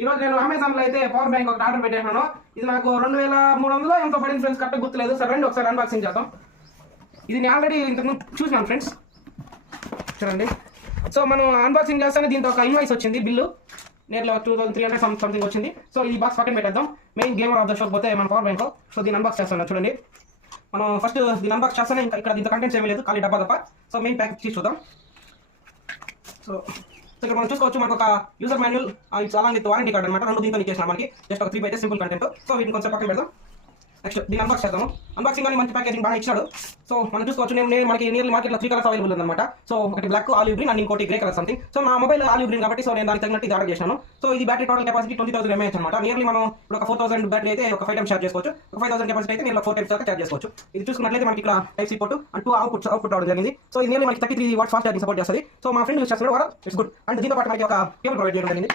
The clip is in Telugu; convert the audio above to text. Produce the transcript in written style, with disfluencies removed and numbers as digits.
ఈరోజు నేను అమెజాన్లో అయితే పవర్ బ్యాంక్ ఒకటి ఆర్డర్ పెట్టాను. ఇది నాకు 2300 ఎంతో పడింది ఫ్రెండ్స్, కరెక్ట్ గుర్తులేదు. సరే రండి ఒకసారి అన్బాక్సింగ్ చేద్దాం. ఇది నేను ఆల్రెడీ ఇంతకుముందు చూసినాను ఫ్రెండ్స్, చూడండి. సో మనం అన్బాక్సింగ్ చేస్తానే దీంతో ఒక ఇన్వాయిస్ వచ్చింది, బిల్లు నేర్లో 2300 సంథింగ్ వచ్చింది. సో ఈ బాక్స్ పక్కన పెట్టేద్దాం. Main gamer of the show పోతే మన పవర్ బ్యాంక్. సో దీన్ని అన్బాక్స్ చేస్తాను చూడండి. మనం ఫస్ట్ దీన్ని అన్బాక్స్ చేస్తానే ఇంకా ఇక్కడ దీంతో కంటెంట్స్ ఏమీ లేదు, ఖాళీ డబ్బా తప్ప. సో మెయిన్ ప్యాక్ తీసి చూద్దాం. సో ఇక్కడ మనం చూసుకోవచ్చు, మనకు ఒక యూజర్ మాన్యువల్, అలాగే వారంటీ కార్డ్ అనమాట. రెండు దీంతో ఇచ్చేసిన మనకి జస్ట్ ఒక 3 పేజెస్ సింపుల్ కంటెంట్. సో వీటిని కొంచెం పక్కన పెడదాం. నెక్స్ట్ దీన్ని అన్బాక్స్ చేద్దాము. అన్బాక్సింగ్ అని మంచి ప్యాకేజింగ్ బాగా ఇచ్చాడు. సో మనం చూసుకోవచ్చు, మనకి నియర్లీ మార్కెట్లో 3 కలర్స్ అవైలబుల్ ఉందన్నమాట. సో ఒకటి బ్లాక్, ఆలివ్ గ్రీన్ అండ్ ఇంకోటి గ్రే కలర్ సంథింగ్. సో నా మొబైల్ ఆలివ్ గ్రీన్ కాబట్టి సో నేను దానికి తగినట్టు ఇది ఆర్డర్ చేశాను. సో ఇది బ్యాటరీ టోటల్ కెపాసిటీ 20,000 mAh అనమాట. నియర్లీ మనం ఇప్పుడు ఒక 4000 బ్యాటరీ అయితే ఒక 5 times చార్జ్ చేసుకోవచ్చు. ఒక 5000 కెపాసిటీ అయితే నేను 4 times దాకా చార్జ్ చేసుకోవచ్చు. ఇది చూసుకున్నట్లయితే మనకి ఇక్కడ type C port and 2 output రావడం జరిగింది. సో ఇది నియర్లీ మనకి 33 watts ఫాస్ట్ ఛార్జింగ్ సపోర్ట్ చేస్తుంది. సో మా ఫ్రెండ్ యూస్ చేస్తున్నాడు, ఇట్స్ గుడ్. అండ్ దీంతో పాటు మనకి ఒక కేబుల్ ప్రొవైడ్ చేయడం జరిగింది.